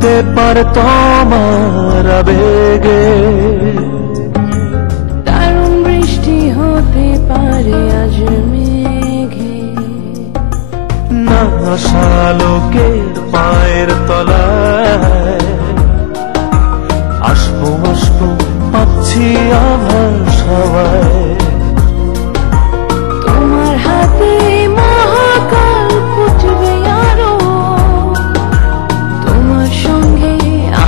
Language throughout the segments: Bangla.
হতে পারে তোমার আবেগে, দারুণ বৃষ্টি হতে পারে আজ মেঘে, না আশা লোকের পায়ের তলায় আসবো আসবো পাচ্ছি আভাস হাওয়ায়। তোমার হাতে মহাকাল ফুটবে আরো, তোমার সঙ্গে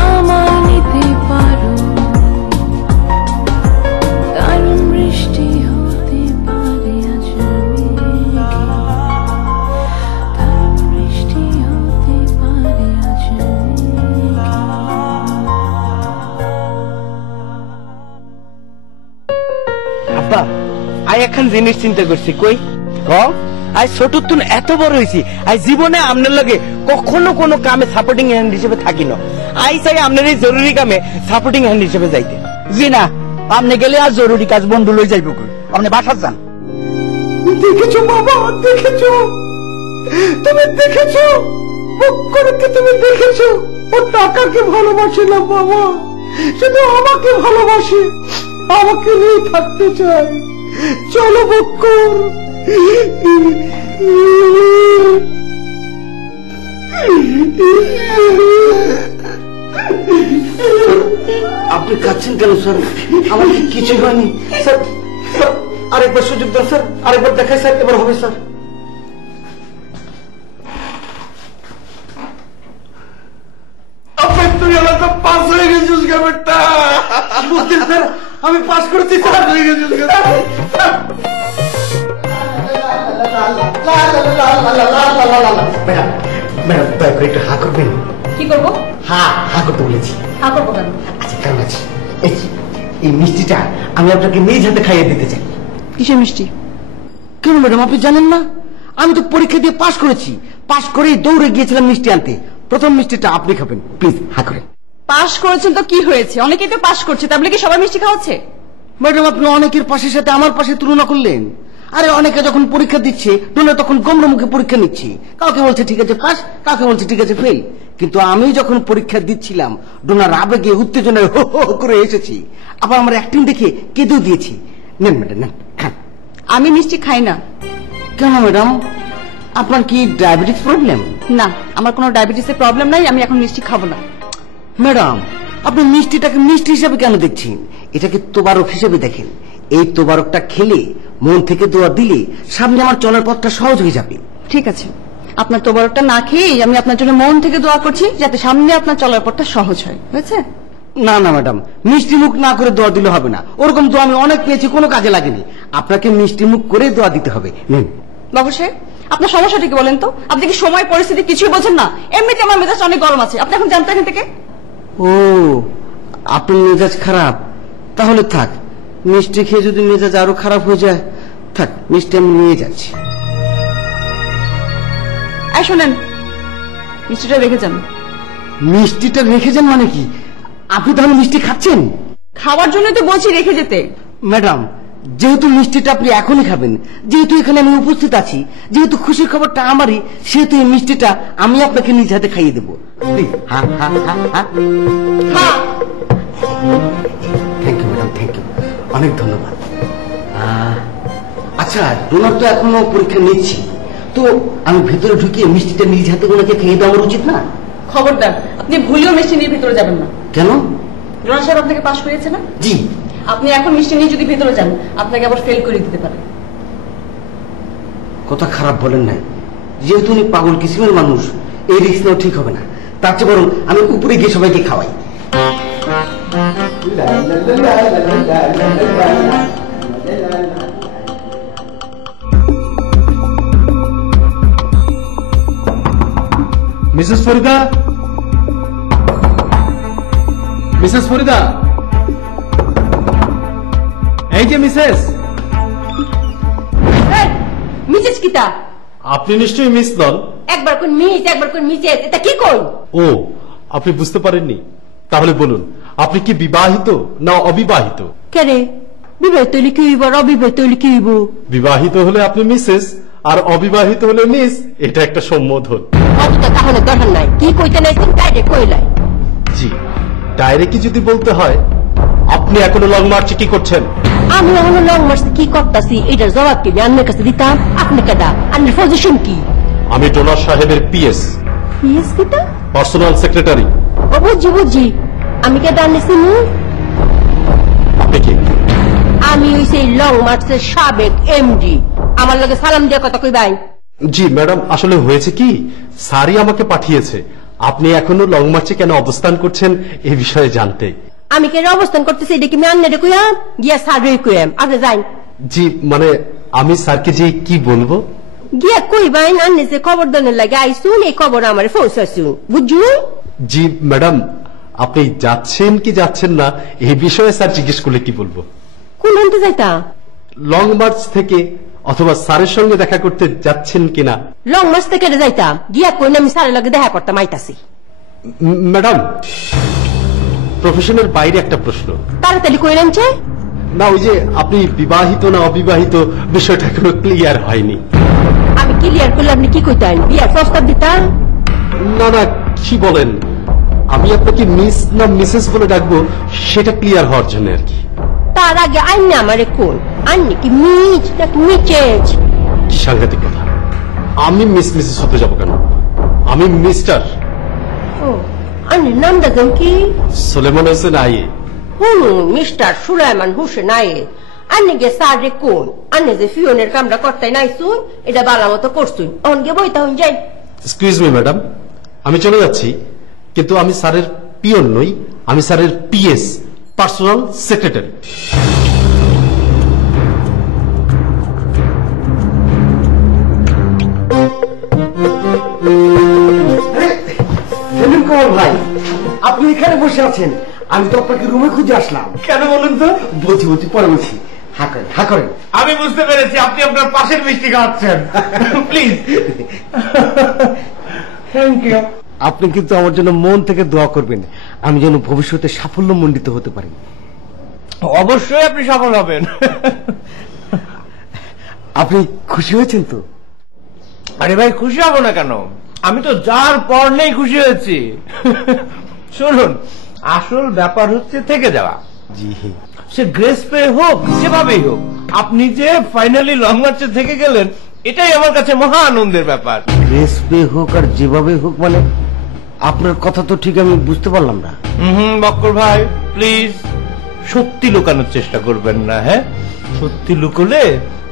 আমায় নিতে পারো, দারুণ বৃষ্টি হতে পারে আজ মেঘে, দারুণ বৃষ্টি হতে পারে আজ মেঘে। আব্বা আই এখন জিনিস চিন্তা করছি, কই আজ ছোট তুন এত বড় হয়েছি, আজ জীবনে আপনার লগে কখনো কোনো কামে সাপোর্টিং হ্যান্ড হিসেবে থাকি না। আই চাই আপনার এই জরুরি কামে সাপোর্টিং হ্যান্ড হিসেবে যাইতে। জি না, আপনি গেলে আর জরুরি কাজ বন্ধু লই যাইব, আপনি বাসা যান। দেখেছো বাবা, দেখেছো, তুমি দেখেছো, তুমি দেখেছো ও টাকাকে ভালোবাসে না বাবা, শুধু আমাকে ভালোবাসে, আমাকে নিয়ে থাকতে চায়। চলো বক্কর। আপনি কাঁদছেন কেন স্যার? আমার কিছু হয়নি স্যার। আরেকবার সুযোগ দেন স্যার, আরেকবার দেখাই স্যার, এবার হবে স্যার। তুই আমার তো পাস হয়ে গেছিস ব্যাপারটা বুঝছেন স্যার, আমি পাস করেছি স্যার। হয়ে গেছিস ম্যাডাম, ম্যাডাম দয়া করে একটু হা করবেন। কি করবো? হা করতে বলেছি। হা করবো কেন? আচ্ছা কারণ আছে, এই মিষ্টিটা আমি আপনাকে নিজ হাতে খাইয়ে দিতে চাই। কিসের মিষ্টি? কেন ম্যাডাম আপনি জানেন না? আমি তো পরীক্ষা দিয়ে পাশ করেছি, পাশ করেই দৌড়ে গিয়েছিলাম মিষ্টি আনতে। প্রথম মিষ্টিটা আপনি খাবেন, প্লিজ হা করেন। পাশ করেছেন তো কি হয়েছে? অনেকেই তো পাশ করছে, তাহলে কি সবাই মিষ্টি খাওয়াচ্ছে? ম্যাডাম আপনি অনেকের পাশের সাথে আমার পাশে তুলনা করলেন। আরে অনেকে যখন পরীক্ষা দিচ্ছে ডোনা তখন গম্র মুখে পরীক্ষা নিচ্ছে, কাউকে বলছে ঠিক আছে পাস, কাউকে বলছে ঠিক আছে ফেল। কিন্তু আমি যখন পরীক্ষা দিচ্ছিলাম ডোনার আবেগে উত্তেজনায় হো হো করে এসেছি, আবার আমার অ্যাক্টিং দেখে কেঁদেও দিয়েছি। নেন ম্যাডাম নেন, খান। আমি মিষ্টি খাই না। কেন ম্যাডাম, আপনার কি ডায়াবেটিস প্রবলেম? না, আমার কোনো ডায়াবেটিসের প্রবলেম নাই, আমি এখন মিষ্টি খাবো না। ম্যাডাম আপনি মিষ্টিটাকে মিষ্টি হিসাবে কেন দেখছেন? এটাকে তোবারক হিসেবে দেখেন। এই তোবারকটা খেলে, মন থেকে দোয়া দিলে সামনে আমার চলার পথটা সহজ হয়ে যাবে। ঠিক আছে, আপনার তোবারকটা না খেয়েই আমি আপনার জন্য মন থেকে দোয়া করছি, যাতে সামনে আপনার চলার পথটা সহজ হয়। হয়েছে? না না ম্যাডাম, মিষ্টি মুখ না করে দোয়া দিলে হবে না। ওরকম দোয়া আমি অনেক পেয়েছি, কোনো কাজে লাগেনি। আপনাকে মিষ্টি মুখ করে দোয়া দিতে হবে। নেন। বাবু সাহেব, আপনার সমস্যাটা কি বলেন তো? আপনি কি সময় পরিস্থিতি কিছুই বোঝেন না? এমনিতে আমার মেজাজ অনেক গরম আছে, আপনি এখন জানতে এখান থেকে। ও, আপনার মেজাজ খারাপ? তাহলে থাক, মিষ্টি খেয়ে যদি মেজাজ আরো খারাপ হয়ে যায়, থাক মিষ্টি আমি নিয়ে যাচ্ছি। এই শোনেন, মিষ্টিটা রেখে যান। মিষ্টিটা রেখে যান মানে কি? আপনি তাহলে মিষ্টি খাচ্ছেন? খাওয়ার জন্য তো বলছি রেখে যেতে। ম্যাডাম যেহেতু মিষ্টিটা আপনি এখনই খাবেন, যেহেতু এখানে আমি উপস্থিত আছি, যেহেতু খুশির খবরটা আমারই, সেহেতু এই মিষ্টিটা আমি আপনাকে নিজ হাতে খাইয়ে দেবো। Thank you madam, thank you, অনেক ধন্যবাদ। আচ্ছা ডোনার তো এখনো পরীক্ষা নিচ্ছি, তো আমি ভেতরে ঢুকিয়ে মিষ্টিটা নিজ হাতে ওনাকে খেয়ে দেওয়া উচিত না? খবরদার, আপনি ভুলেও মিষ্টি নিয়ে ভিতরে যাবেন না। কেন? ডোনার সাহেব আপনাকে পাশ করিয়েছে না? জি। আপনি এখন মিষ্টি নিয়ে যদি ভিতরে যান, আপনাকে আবার ফেল করে দিতে পারে। কথা খারাপ বলেন নাই, যেহেতু উনি পাগল কিসিমের মানুষ, এই রিস্ক নেওয়া ঠিক হবে না। তার চেয়ে বরং আমি উপরে গিয়ে সবাইকে খাওয়াই। মিসেস ফরিদা, মিসেস ফরিদা, এই যে মিসেস। মিসেস কিতা? আপনি নিশ্চয়ই মিস নন? একবার কোন মিস, একবার কোন মিসেস, এটা কি কই? ও, আপনি বুঝতে পারেননি? তাহলে বলুন, আপনি কি বিবাহিত না অবিবাহিত? কেরে, বিবাহিত হইলে কি হইব, অবিবাহিত হইলে কি হইব? বিবাহিত হলে আপনি মিসেস, আর অবিবাহিত হলে মিস। এটা একটা সম্বোধন। অতটা তাহলে দরকার নাই, কি কইতে নাইছেন তাই কইলাই। জি, ডাইরেক্টলি যদি বলতে হয়, আপনি এখনো লং মার্চে কি করছেন? আমি এখন লং মার্চ কি করতেছি এটার জবাব কি আপনার কাছে দিতাম? আপনি কেডা? আপনার পজিশন কি? আমি ডোনার সাহেবের পিএস, পিএস কিটা? Personal secretary. ও বুঝি আমি কেডা আনছি? আপনি কি? আমি ওই সেই লং মার্চের সাবেক এমডি। আমার লগে সালাম দিয়ে কথা কই ভাই। জি ম্যাডাম, আসলে হয়েছে কি, স্যারই আমাকে পাঠিয়েছে আপনি এখনো লং মার্চে কেন অবস্থান করছেন এই বিষয়ে জানতে। আমি কেন অবস্থান করতেছি এটা কি আমি আন্নারে কইয়াম? গিয়া স্যারে কইয়াম। আপনি যাই। জি মানে আমি স্যারকে যে কি বলবো? গিয়া কই ভাই আন্নে যে খবর দেনের লাগে আইসুন, এই খবর আমার পৌঁছাছুন, বুঝছো? জি ম্যাডাম, আপনি যাচ্ছেন কি যাচ্ছেন না এই বিষয়ে স্যার জিজ্ঞেস করলে কি বলবো? কোন আনতে যাইতা? লং মার্চ থেকে অথবা স্যারের সঙ্গে দেখা করতে যাচ্ছেন কিনা। লং মার্চ থেকে যাইতাম, গিয়া কই না আমি স্যারের লগে দেখা করতাম আইতাছি। ম্যাডাম, প্রফেশনের বাইরে একটা প্রশ্ন। তাড়াতাড়ি কই আনছে? না ওই যে আপনি বিবাহিত না অবিবাহিত বিষয়টা এখনো ক্লিয়ার হয়নি। আমি ক্লিয়ার করলে আপনি কি কইতেন? বিয়ার প্রস্তাব দিতাম? না না, কি বলেন, আমি আপনাকে মিস না মিসেস বলে ডাকবো সেটা ক্লিয়ার হওয়ার জন্য আর কি। তার আগে আইন আমারে কোন আন্নি কি মিচ নাকি মিচেজ? কি সাংঘাতিক কথা, আমি মিস মিসেস হতে যাবো কেন? আমি মিস্টার। ও আন্নির নামটা যেন কি? সুলেমান হোসেন আইয়ে। মিস্টার সুলাইমান হোসেন আইয়ে। আন্নি গে স্যারে কোন আন্নি যে ফিওনের কামটা করতে নাইছুন, এটা বালা মতো করছুন, অন গে বইতা হইন যাই। এক্সকিউজ মি ম্যাডাম, আমি চলে যাচ্ছি, কিন্তু আমি স্যারের পিয়ন নই, আমি স্যারের পিএস, পার্সোনাল সেক্রেটারি। ভাই আপনি এখানে বসে আছেন, আমি তো আপনাকে রুমে খুঁজে আসলাম। কেন বলুন তো? বলছি পরে বলছি। হা করেন। আমি বুঝতে পেরেছি আপনি আপনার পাশের মিষ্টি খাওয়াচ্ছেন। প্লিজ। Thank you. আপনি কিন্তু আমার জন্য মন থেকে দোয়া করবেন, আমি যেন ভবিষ্যতে সাফল্যমণ্ডিত হতে পারি। অবশ্যই আপনি সফল হবেন। আপনি খুশি হয়েছেন তো? আরে ভাই, খুশি হব না কেন? আমি তো যার পর নেই খুশি হয়েছি। শুনুন, আসল ব্যাপার হচ্ছে থেকে যাওয়া। জি, সে গ্রেস পেয়ে হোক যেভাবেই হোক, আপনি যে ফাইনালি লং মার্চে থেকে গেলেন এটাই আমার কাছে মহা আনন্দের ব্যাপার। গ্রেস পে হোক আর যেভাবে হোক, মানে আপনার কথা তো ঠিক আমি বুঝতে পারলাম না। বক্কর ভাই প্লিজ সত্যি লুকানোর চেষ্টা করবেন না। হ্যাঁ, সত্যি লুকোলে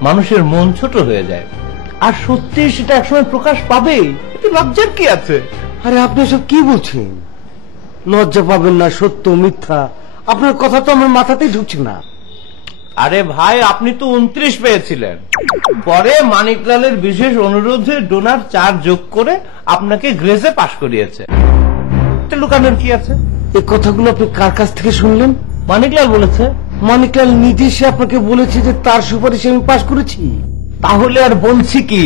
মানুষের মন ছোট হয়ে যায়, আর সত্যি সেটা একসময় প্রকাশ পাবে, এতে লজ্জার কি আছে? আরে আপনি এসব কি বলছেন? লজ্জা পাবেন না, সত্য মিথ্যা আপনার কথা তো আমার মাথাতেই ঢুকছে না। আরে ভাই, আপনি তো 29 পেয়েছিলেন, পরে মানিকলালের বিশেষ অনুরোধে ডোনার 4 যোগ করে আপনাকে গ্রেসে পাশ করিয়েছে। লুকানোর কি আছে? এই কথাগুলো আপনি কার কাছ থেকে শুনলেন? মানিকলাল বলেছে। মানিকলাল নিজে সে আপনাকে বলেছে যে তার সুপারিশে আমি পাশ করেছি। তাহলে আর বলছি কি,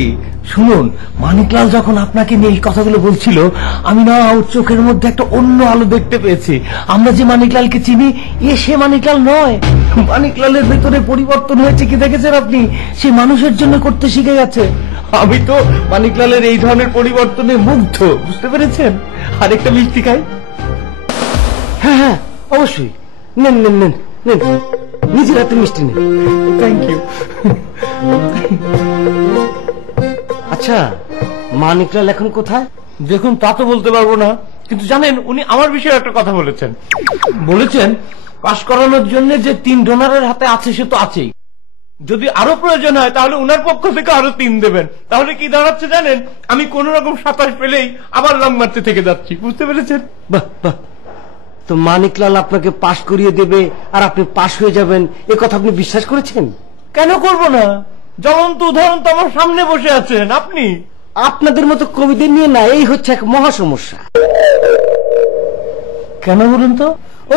শুনুন, মানিকলাল যখন আপনাকে নিয়ে এই কথাগুলো বলছিল, আমি না ওর চোখের মধ্যে একটা অন্য আলো দেখতে পেয়েছি। আমরা যে মানিকলালকে চিনি, সে মানিকলাল নয়। মানিকলালের ভেতরে পরিবর্তন হয়েছে, কি দেখেছেন আপনি? সে মানুষের জন্য করতে শিখে গেছে। আমি তো মানিকলালের এই ধরনের পরিবর্তনে মুগ্ধ, বুঝতে পেরেছেন? আরেকটা মিষ্টি খাই? হ্যাঁ অবশ্যই, নেন নেন নেন নেন, নিজের হাতে মিষ্টি নেন। Thank you. আচ্ছা, মানিকলাল এখন কোথায়? দেখুন, তা তো বলতে পারবো না, কিন্তু জানেন উনি আমার বিষয়ে একটা কথা বলেছেন পাশ করানোর জন্য যে 3 ডোনারের হাতে আছে সে তো আছেই, যদি আরো প্রয়োজন হয় তাহলে উনার পক্ষ থেকে আরো 3 দেবেন। তাহলে কি দাঁড়াচ্ছে জানেন? আমি কোন রকম 27 পেলেই আবার লং মার্চে থেকে যাচ্ছি, বুঝতে পেরেছেন? বাহ বাহ, তো মানিকলাল আপনাকে পাশ করিয়ে দেবে আর আপনি পাশ হয়ে যাবেন, এ কথা আপনি বিশ্বাস করেছেন? কেন করব না? জ্বলন্ত উদাহরণ তো আমার সামনে বসে আছেন আপনি। আপনাদের মতো কবিদের নিয়ে না, এই হচ্ছে এক মহা সমস্যা। কেন বলুন তো?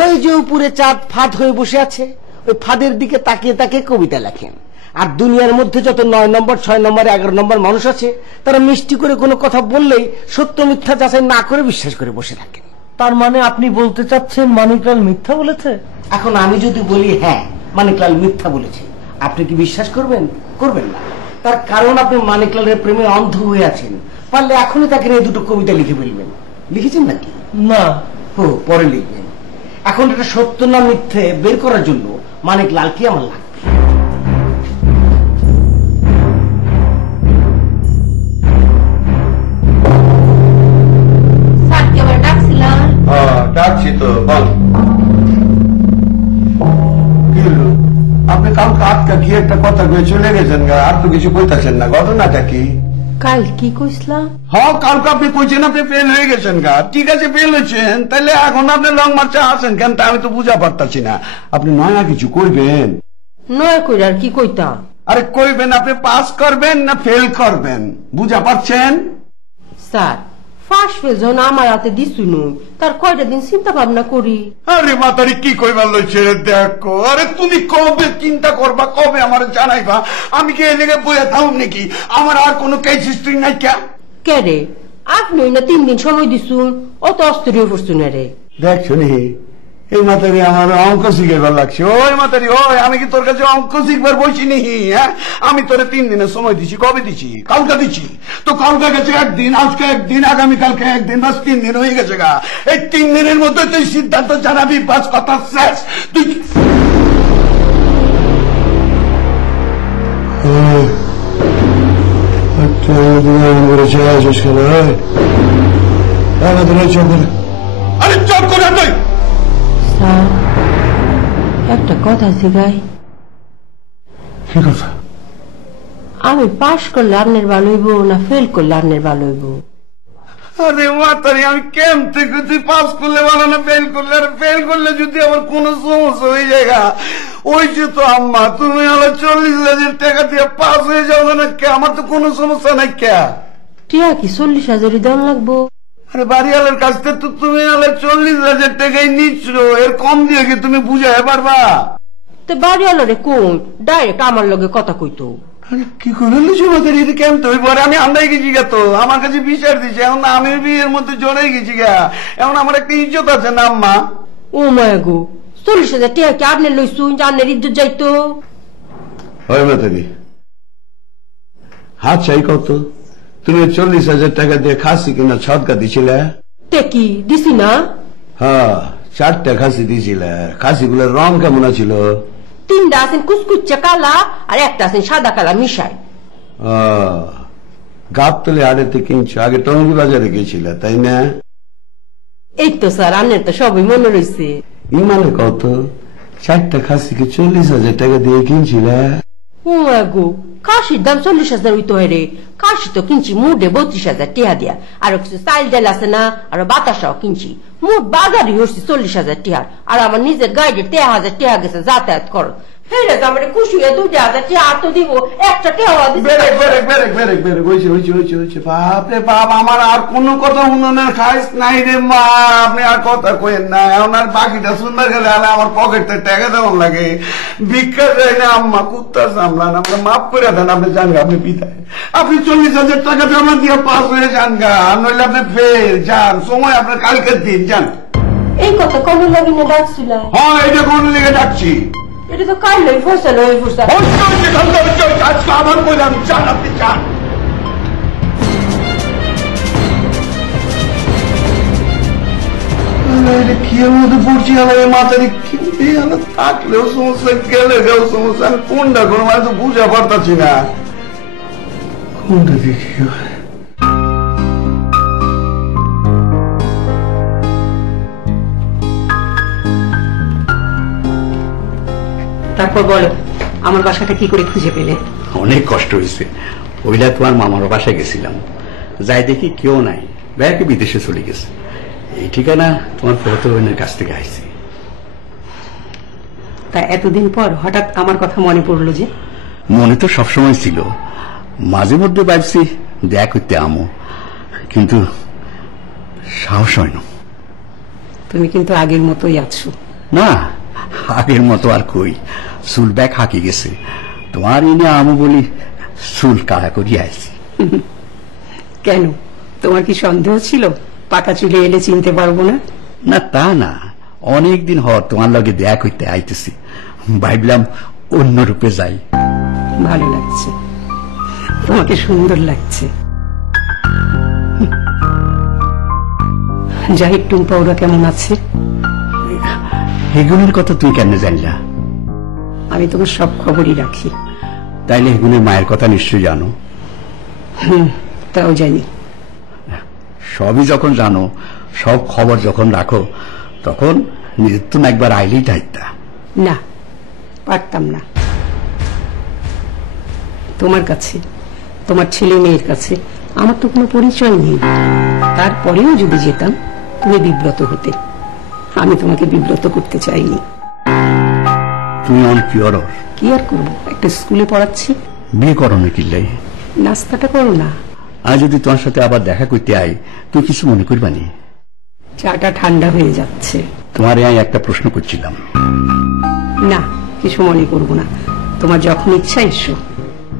ওই যে উপরে চাঁদ ফাঁদ হয়ে বসে আছে, ওই ফাঁদের দিকে তাকিয়ে তাকিয়ে কবিতা লেখেন, আর দুনিয়ার মধ্যে যত 9 নম্বর 6 নম্বর 11 নম্বর মানুষ আছে, তারা মিষ্টি করে কোনো কথা বললেই সত্য মিথ্যা যাচাই না করে বিশ্বাস করে বসে থাকেন। তার মানে আপনি বলতে চাচ্ছেন মানিকলাল মিথ্যা বলেছে? এখন আমি যদি বলি হ্যাঁ মানিকলাল মিথ্যা বলেছে, আপনি কি বিশ্বাস করবেন? করবেন না। তার কারণ আপনি মানিকলালের প্রেমে অন্ধ হয়ে আছেন। পারলে এখনই তাকে নিয়ে 2টো কবিতা লিখে ফেলবেন। লিখেছেন নাকি? না। ও পরে লিখবেন। এখন এটা সত্য না মিথ্যে বের করার জন্য মানিক লালকে আমার লাগবে। স্যার কি আমার ডাকছিলাম? ডাকছি তো, বল কি হলো? আপনি কালকে আটকা কি একটা কথা কয়ে চলে গেছেন গা, আর তো কিছু কইতাছেন না, ঘটনাটা কি? কাল কি কইছিলাম? হ্যাঁ, কালকে আপনি কইছেন আপনি ফেল হয়ে গেছেন গা। ঠিক আছে, ফেল হয়েছেন, তাহলে এখন আপনি লং মার্চে আসেন কেন তা আমি তো বুঝা পারতাছি না। আপনি নয়া কিছু কইবেন? নয় কইরা আর কি কইতাম? আরে কইবেন আপনি পাস করবেন না ফেল করবেন, বুঝা পারছেন? স্যার ফার্স্ট ফেল যখন আমার হাতে দিছুন তার কয়টা দিন চিন্তা ভাবনা করি। আরে মাতারি কি কইবার লইছে রে, দেখো। আরে তুমি কবে চিন্তা করবা, কবে আমার জানাইবা? আমি কি এদিকে বইয়া থাকুম নাকি? আমার আর কোনো কেস হিস্ট্রি নাই কে? কে রে, আপনি না 3 দিন সময় দিছুন, অত অস্থির হয়ে পড়ছুন রে। দেখছো নি এই মাতারি আমার অঙ্ক শিখেবার লাগছে। ওই মাতারি, ওই আমি কি তোর কাছে অঙ্ক শিখবার বলছি নি? হ্যাঁ, আমি তোরে 3 দিনের সময় দিছি। কবে দিছি? কালকে দিছি। তো কালকে গেছে একদিন, আজকে একদিন, আগামীকালকে একদিন, বাস 3 দিন হয়ে গেছে গা। এই 3 দিনের মধ্যে তুই সিদ্ধান্ত জানাবি, বাস কথা শেষ। তুই আরে চপ করে তুই স্যার একটা কথা জিগাই। কি কথা? আমি পাশ করলে আপনার ভালো হইব না ফেল করলে আপনার ভালো হইব? আরে মাতারি, আমি কেম থেকে তুই পাস করলে ভালো না ফেল করলে? আর ফেল করলে যদি আমার কোনো সমস্যা হয়ে যায়, ওই যে তো আম্মা, তুমি হলো 40,000 টাকা দিয়ে পাস হয়ে যাও না কে? আমার তো কোনো সমস্যা নাই কে? টিয়া কি 40,000 দাম লাগবো? আরে বাড়িওয়ালার কাছ থেকে তো তুমি হলো 40,000 টাকাই নিচ্ছ, এর কম দিয়ে কি তুমি বুঝাই পারবা? তো বাড়িওয়ালারে কোন ডাইরেক্ট আমার লগে কথা কইতো। আরে কি করে লুচি মাতারি, এটা কেমন? তুই পরে আমি আন্দাই গেছি গা, তো আমার কাছে বিচার দিছে, এখন আমি বিয়ের মধ্যে জড়াই গেছি গা। এখন আমার একটা ইজ্জত আছে না আম্মা? ও মায়া গো, 40,000 টাকা কি আপনি লইছুন যে আপনার ইজ্জত যাইতো? হয় মাতারি, হাত চাই কত? তুমি 40,000 টাকা দিয়ে খাসি কিনা ছটকা দিছিলে? তে কি দিছি না? হ্যাঁ, 4টা খাসি দিছিলে। খাসিগুলোর রং কেমন ছিল? 3টা আছেন কুচকুচ্চা কালা আর একটা আছেন সাদা কালা মিশাই। গাবতলে আড়েতে কিনছো, আগে টঙ্গি বাজারে গেছিল তাই না? এই তো স্যার, আপনার তো সবই মনে রয়েছে। ইমানে কত? 4টা খাসিকে 40,000 টাকা দিয়ে কিনছিলে? ও মায়া গো, কাশির দাম 40,000 হইতো রে। কাশি তো কিনছি মোটে 32,000 টাকা দিয়া, আর কিছু চাইল ডাল আছে না, আর বাতাসাও কিনছি। মোট বাজারই হচ্ছে 40,000 টাকা। আর আমার নিজের গাড়ির 13,000 টাকা গেছে যাতায়াত খরচ। ফেরে আমার খুশি হয়ে 2,000 টাকা আর তো দিব, একটা টাকা দিচ্ছি। বাপরে বাপ, আমার আর কোনো কথা উন্নয়নের খাইস নাই রে মা। আপনি আর কথা কইেন না, এখন আর বাকিটা শুনবার গেলে আমার পকেটে টাকা দেওয়ার লাগে। ভিক্ষা দেয় না আম্মা, কুত্তা সামলান, আমরা মাফ করে দেন। আপনি যান গা, আপনি পিতায় আপনি 40,000 টাকা জমা দিয়ে পাস হয়ে যান গা, নইলে আপনি ফের যান। সময় আপনার কালকের দিন, যান। এই কথা কবে লাগে না ডাকছিল? হ্যাঁ, এটা কোন লেগে ডাকছি? এটা তো কাল লই ফসল হয়ে ফুসা। আজকে আমার কইলাম চান, আপনি চান। কি এর মধ্যে পড়ছি আমার মাথায়? কি থাকলেও সমস্যা, গেলেও সমস্যা। আমি কোনটা কোনো মানে তো বুঝা পারতাছি না, কোনটা দেখি। তারপর বলো, আমার বাসাটা কি করে খুঁজে পেলে? অনেক কষ্ট হয়েছে। ওইটা তোমার মামার বাসায় গেছিলাম, যাই দেখি কেউ নাই, ব্যাগে বিদেশে চলে গেছে। এই ঠিকানা তোমার ফটো বোনের কাছ থেকে আইছি। তা এতদিন পর হঠাৎ আমার কথা মনে পড়লো যে? মনে তো সবসময় ছিল, মাঝে মধ্যে ভাবছি দেখা করতে আমো, কিন্তু সাহস হয় না। তুমি কিন্তু আগের মতোই আছো। না, আগের মতো আর কই, চুল ব্যাগ হাঁকি গেছে। তোমার এনে আমু বলি চুল কালা করিয়া আইছি। কেন, তোমার কি সন্দেহ ছিল পাকা চুলে এলে চিনতে পারবো না? না তা না, অনেকদিন হওয়ার তোমার লগে দেখা করতে আইতেছি, ভাবলাম অন্য রূপে যাই। ভালো লাগছে, তোমাকে সুন্দর লাগছে। জাহিদ টুম্পা ওরা কেমন আছে? হেগুনের কথা তুই কেমনে জানলা? আমি তোমার সব খবরই রাখি। তাইলে হেগুনের মায়ের কথা নিশ্চয়ই জানো? তাও জানি। সবই যখন জানো, সব খবর যখন রাখো, তখন নিজের তো একবার আইলেই চাইতা। না, পারতাম না। তোমার কাছে, তোমার ছেলে মেয়ের কাছে আমার তো কোনো পরিচয় নেই। তারপরেও যদি যেতাম তুমি বিব্রত হতে। আমি তোমাকে বিব্রত করতে চাইনি। তুমি অন কি আর করবো, একটা স্কুলে পড়াচ্ছি। বিয়ে করো না কিল্লাই? নাস্তাটা করো না। আর যদি তোমার সাথে আবার দেখা করতে আই, তুই কিছু মনে করবানি? চাটা ঠান্ডা হয়ে যাচ্ছে। তোমারে আমি একটা প্রশ্ন করছিলাম। না, কিছু মনে করবো না, তোমার যখন ইচ্ছা এসো।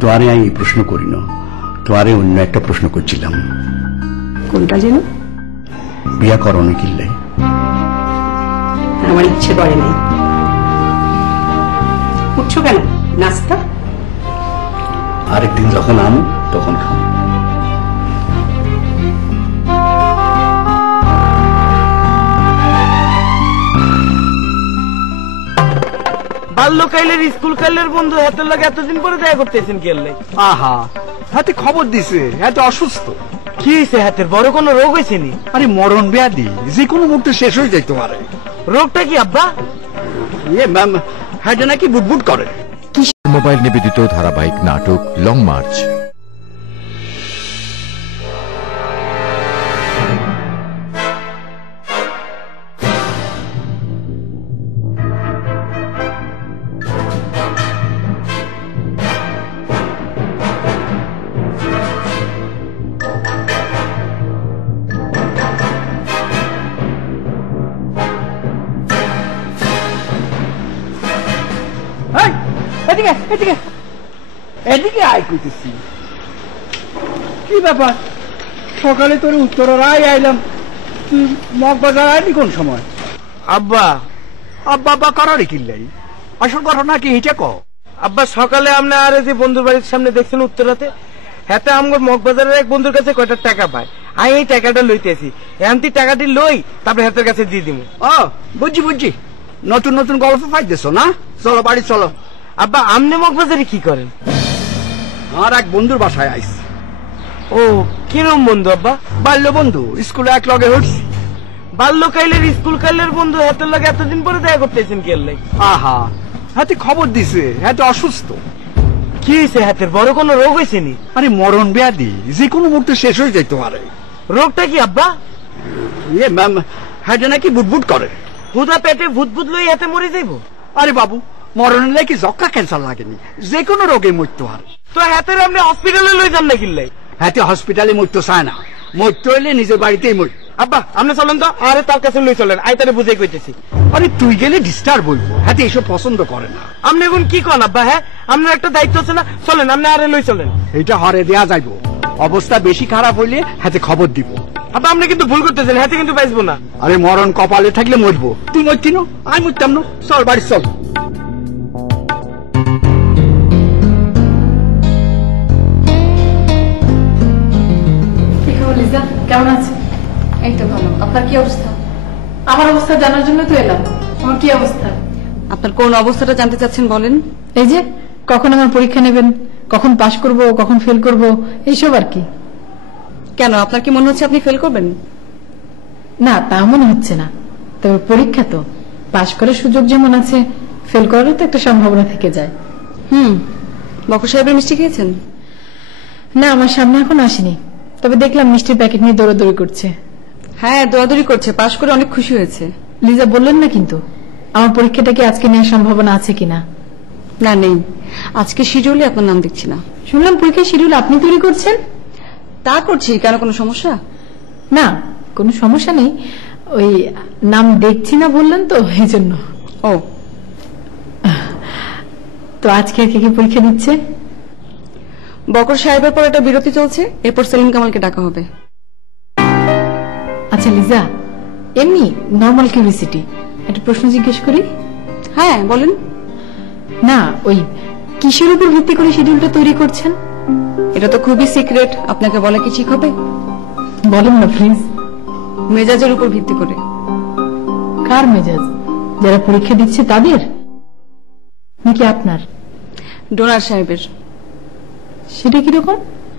তোমারে আমি এই প্রশ্ন করি না, তোমারে অন্য একটা প্রশ্ন করছিলাম। কোনটা যেন? বিয়া করো না কিল্লাই? আমার ইচ্ছে করে নাই। উঠছো কেন? নাস্তা আরেকদিন যখন আমো তখন খাও। বাল্যকালের স্কুল কালের বন্ধু হাতের লাগে এতদিন পরে দেখা করতেছেন কেলে? আহা, হাতে খবর দিছে হাতে অসুস্থ। কি হয়েছে? হাতের বড় কোনো রোগ হয়েছে নি? আরে মরণ ব্যাধি, যে কোনো মুহূর্তে শেষ হয়ে যাইতে পারে। রোগটা কি আব্বা? ম্যাম, হাতে নাকি বুটবুট করে। মোবাইল নিবেদিত ধারাবাহিক নাটক লং মার্চ। এদিকে এদিকে এদিকে আয় কইতেছি। কি ব্যাপার? সকালে তোর উত্তরার আইলাম, তুই মগবাজার আইলি কোন সময়? আব্বা আব্বা আব্বা করারই কিল্লাই, আসল ঘটনা কি হিচে ক। আব্বা সকালে আপনি আর যে বন্ধুর বাড়ির সামনে দেখছেন উত্তরাতে, হাতে আমার মগবাজারের এক বন্ধুর কাছে কয়টা টাকা পায়, আমি এই টাকাটা লইতেছি। এমনি টাকাটি লই, তারপরে হাতের কাছে দিয়ে দিব। ও বুঝছি বুঝছি, নতুন নতুন গল্প পাইতেছ না? চলো বাড়ি চলো। আব্বা আপনি মগবাজারে কি করেন? আমার এক বন্ধুর বাসায় আইস। ও কিরম বন্ধু আব্বা? বাল্য বন্ধু, স্কুলে এক লগে হচ্ছি। বাল্যকালের স্কুল কালের বন্ধু হাতের লাগে এতদিন পরে দেখা করতেছেন কেলে? আহা, হাতে খবর দিছে হাতে অসুস্থ। কি হয়েছে? হাতের বড় কোনো রোগ হয়েছে নি? আরে মরণ ব্যাধি, যে কোনো মুহূর্তে শেষ হয়ে যাইতে পারে। রোগটা কি আব্বা? ম্যাম, হাতে নাকি বুটবুট করে। হুদা পেটে ভূত লই হাতে মরে যাইব? আরে বাবু, মরণের নাকি যক্ষা ক্যান্সার লাগেনি, যে কোনো রোগে মরতে পারে। তো হাতের আপনি হসপিটালে লই যান না কিনলে? হাতে হসপিটালে মরতে চায় না, মরতে হইলে নিজের বাড়িতেই মর। আব্বা আপনি চলেন তো, আরে তার কাছে লই চলেন, আই তারে বুঝাই কইতেছি। আরে তুই গেলে ডিস্টার্ব হইব, হাতে এসব পছন্দ করে না। আপনি এখন কি কন আব্বা? হ্যাঁ, আপনার একটা দায়িত্ব আছে না? চলেন, আপনি আরে লই চলেন। এটা হরে দেয়া যাইব, অবস্থা বেশি খারাপ হইলে হাতে খবর দিব। আব্বা আপনি কিন্তু ভুল করতেছেন, হাতে কিন্তু বাঁচবো না। আরে মরণ কপালে থাকলে মরবো, তুই মরতি না, আমি মরতাম না। চল বাড়ি চল। কেমন আছে? এই তো ভালো। আপনার কি অবস্থা? আমার অবস্থা জানার জন্য তো এলাম। আমার কি অবস্থা? আপনার কোন অবস্থাটা জানতে চাচ্ছেন বলেন। এই যে কখন আমার পরীক্ষা নেবেন, কখন পাশ করব, কখন ফেল করব, এইসব আর কি। কেন, আপনার কি মনে হচ্ছে আপনি ফেল করবেন? না, তা মনে হচ্ছে না। তবে পরীক্ষা তো, পাশ করার সুযোগ যেমন আছে, ফেল করারও তো একটা সম্ভাবনা থেকে যায়। বকর সাহেবের মিষ্টি খেয়েছেন? না, আমার সামনে এখন আসেনি, তবে দেখলাম মিষ্টির প্যাকেট নিয়ে দৌড়াদৌড়ি করছে। হ্যাঁ, দৌড়াদৌড়ি করছে, পাশ করে অনেক খুশি হয়েছে। লিজা বললেন না কিন্তু আমার পরীক্ষাটা কি আজকে নেওয়ার সম্ভাবনা আছে কিনা? না, নেই। আজকে শিডিউলে আপনার নাম দেখছি না। শুনলাম পরীক্ষার শিডিউল আপনি তৈরি করছেন। তা করছি, কেন কোনো সমস্যা? না, কোনো সমস্যা নেই, ওই নাম দেখছি না বললেন তো, এই জন্য। ও, তো আজকে কে কি পরীক্ষা দিচ্ছে? বকর সাহেবের পর একটা বিরতি চলছে, এরপর সেলিম কামালকে ডাকা হবে। আচ্ছা লিজা, এমনি নর্মাল কিউরিসিটি একটা প্রশ্ন জিজ্ঞেস করি। হ্যাঁ বলেন। না, ওই কিসের উপর ভিত্তি করে শিডিউলটা তৈরি করছেন? এটা তো খুবই সিক্রেট, আপনাকে বলা কি ঠিক হবে? বলেন না প্লিজ। মেজাজের উপর ভিত্তি করে। কার মেজাজ? যারা পরীক্ষা দিচ্ছে তাদের নাকি আপনার? ডোনার সাহেবের। সেটা কিরকম?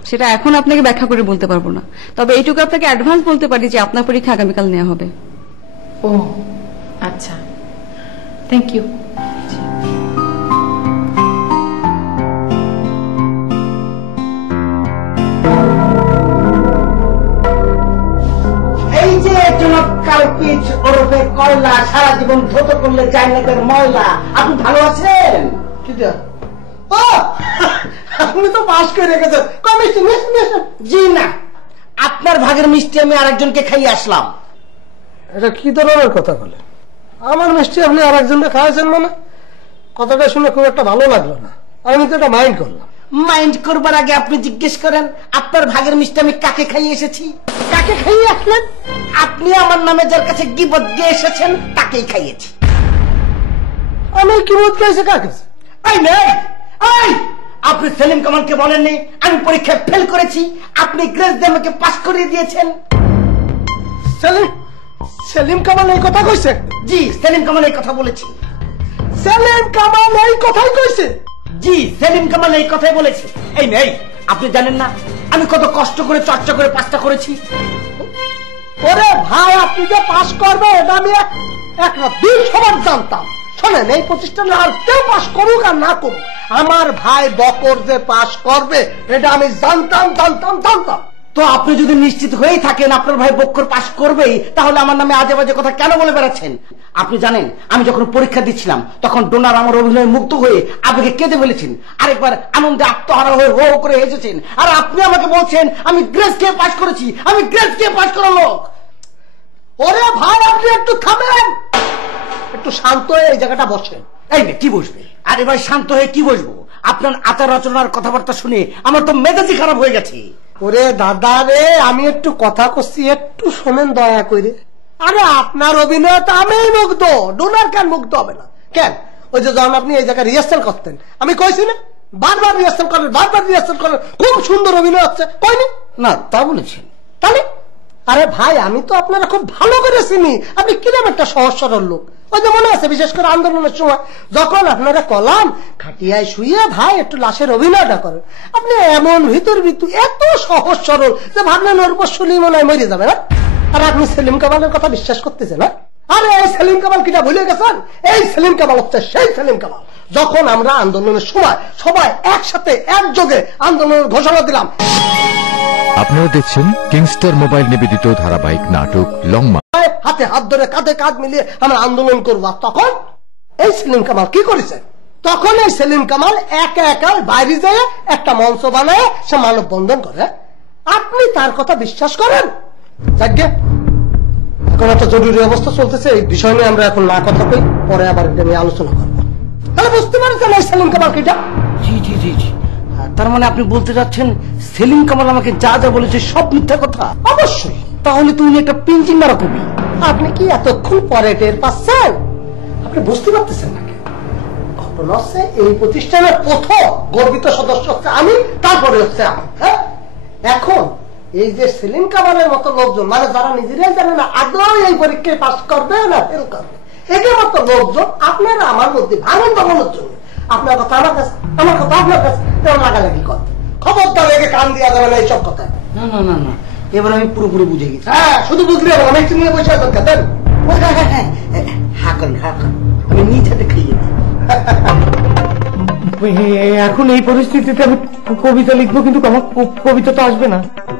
সেটা এখন আপনাকে ব্যাখ্যা করে বলতে পারবো না, তবে এইটুকু আপনাকে অ্যাডভান্স বলতে পারি যে আপনার পরীক্ষা আগামীকাল নেওয়া হবে। ও আচ্ছা, থ্যাংক ইউ। এই যে কালপিচ ওরফে কয়লা সারা জীবন ধুতো করলে জায়গাটার ময়লা, আপনি ভালো আছেন? আপনি তো পাস করে রেখেছেন। জি না, আপনার ভাগের মিষ্টি আমি আরেকজনকে খাইয়ে আসলাম। এটা কি ধরনের কথা বলে? আমার মিষ্টি আপনি আরেকজনকে খাওয়াইছেন মানে? কথাটা শুনে খুব একটা ভালো লাগলো না, আমি তো এটা মাইন্ড করলাম। মাইন্ড করবার আগে আপনি জিজ্ঞেস করেন আপনার ভাগের মিষ্টি আমি কাকে খাইয়ে এসেছি। কাকে খাইয়ে আসলেন? আপনি আমার নামে যার কাছে গিবত দিয়ে এসেছেন তাকেই খাইয়েছি। আমি গিবত খাইছি কাকে? আপনি সেলিম কামালকে বলেননি আমি পরীক্ষায় ফেল করেছি, আপনি গ্রেস দিয়ে আমাকে পাস করিয়ে দিয়েছেন। সেলিম কামাল এই কথা কইছে? জি, সেলিম কামাল এই কথা বলেছি। সেলিম কামাল এই কথাই কইছে? জি, সেলিম কামাল এই কথাই বলেছে। এই নেই, আপনি জানেন না আমি কত কষ্ট করে চর্চা করে পাসটা করেছি। ওরে ভাই, আপনি যে পাস করবে এটা আমি একটা দিন সবার জানতাম। শোনেন, এই প্রতিষ্ঠানে আর কেউ পাস করুক আর না করুক, আমার ভাই বকর যে পাস করবে এটা আমি জানতাম। তো আপনি যদি নিশ্চিত হয়েই থাকেন আপনার ভাই বকর পাস করবেই, তাহলে আমার নামে আজে বাজে কথা কেন বলে বেড়াচ্ছেন? আপনি জানেন আমি যখন পরীক্ষা দিচ্ছিলাম তখন ডোনার আমার অভিনয় মুগ্ধ হয়ে আবেগে কেঁদে ফেলেছেন, আরেকবার আনন্দে আত্মহারা হয়ে হো করে হেসেছেন, আর আপনি আমাকে বলছেন আমি গ্রেস কে পাস করেছি। আমি গ্রেস কে পাস করা লোক? ওরে ভাই, আপনি একটু থামেন, একটু শান্ত হয়ে এই জায়গাটা বসেন। এই নে, কি বসবে? আরে ভাই, শান্ত হয়ে কি বসবো? আপনার আচার রচনার কথাবার্তা শুনে আমার তো মেজাজই খারাপ হয়ে গেছে। ওরে দাদা রে, আমি একটু কথা করছি, একটু শোনেন দয়া করে। আরে আপনার অভিনয় তো আমি মুগ্ধ, ডোনার কেন মুগ্ধ হবে না? কেন, ওই যে যখন আপনি এই জায়গায় রিহার্সাল করতেন আমি কইছি না বারবার রিহার্সাল করেন, খুব সুন্দর অভিনয় হচ্ছে, কইনি? না, তা বলেছেন। তাহলে আরে ভাই, আমি তো আপনারা খুব ভালো করে চিনি, আপনি কিরকম একটা সহজ সরল লোক। ওই যে মনে আছে বিশেষ করে আন্দোলনের সময় যখন আপনারা কলাম খাটিয়ায় শুয়ে ভাই একটু লাশের অভিনয়টা করেন, আপনি এমন ভিতর এত সহজ সরল যে ভাবলেন ওর উপর শুনি মনে হয় মরে যাবে না। আর আপনি সেলিম কামালের কথা বিশ্বাস করতেছেন না? আরে এই সেলিম কামাল কিটা ভুলে গেছেন? এই সেলিম কামাল হচ্ছে সেই সেলিম কামাল যখন আমরা আন্দোলনের সময় সবাই একসাথে একযোগে আন্দোলনের ঘোষণা দিলাম। আপনারা দেখছেন কিংস্টার মোবাইল নিবেদিত ধারাবাহিক নাটক লং মার্চ। হাতে হাত ধরে কাঁধে কাঁধ মিলিয়ে আমরা আন্দোলন করবো। তখন এই সেলিম কামাল কি করেছে? তখন এই সেলিম কামাল একা একা বাইরে যায় একটা মঞ্চ বানায় সে মানববন্ধন করে। আপনি তার কথা বিশ্বাস করেন? যাকে এখন একটা জরুরি অবস্থা চলতেছে, এই বিষয় নিয়ে আমরা এখন না কথা কই, পরে আবার এটা নিয়ে আলোচনা করবো। তাহলে বুঝতে পারছেন এই সেলিম কামাল কিটা? জি জি জি জি। তার মানে আপনি বলতে চাচ্ছেন সেলিম কামাল আমাকে যা যা বলেছে সব মিথ্যা কথা? অবশ্যই। তাহলে তো উনি একটা পিঞ্চিং মারা কবি। আপনি কি এতক্ষণ পরে টের পাচ্ছেন? আপনি বুঝতে পারতেছেন না? ঘটনা হচ্ছে এই প্রতিষ্ঠানের প্রথম গর্বিত সদস্য হচ্ছে আমি, তারপরে হচ্ছে আমি। হ্যাঁ, এখন এই যে সেলিম কামালের মতো লোকজন, মানে যারা নিজেরাই জানে না আদৌ এই পরীক্ষায় পাস করবে না ফেল করবে, এদের মতো লোকজন আপনারা আমার মধ্যে ভাঙন ভাঙানোর জন্য আপনার কথা আমার কাছে, আমার কথা আপনার কাছে লাগালাগি করতে, খবরদার লেগে কান দিয়া যাবে না এইসব কথা। না না না না, এবার আমি পুরোপুরি বুঝে গেছি। হ্যাঁ, শুধু বুঝলে অনেক নিয়ে বসে দরকার দেন। হ্যাঁ করেন, হ্যাঁ করেন, আমি নিজ হাতে খাইয়ে দিই। এখন এই পরিস্থিতিতে আমি কবিতা লিখবো, কিন্তু আমার কবিতা তো আসবে না।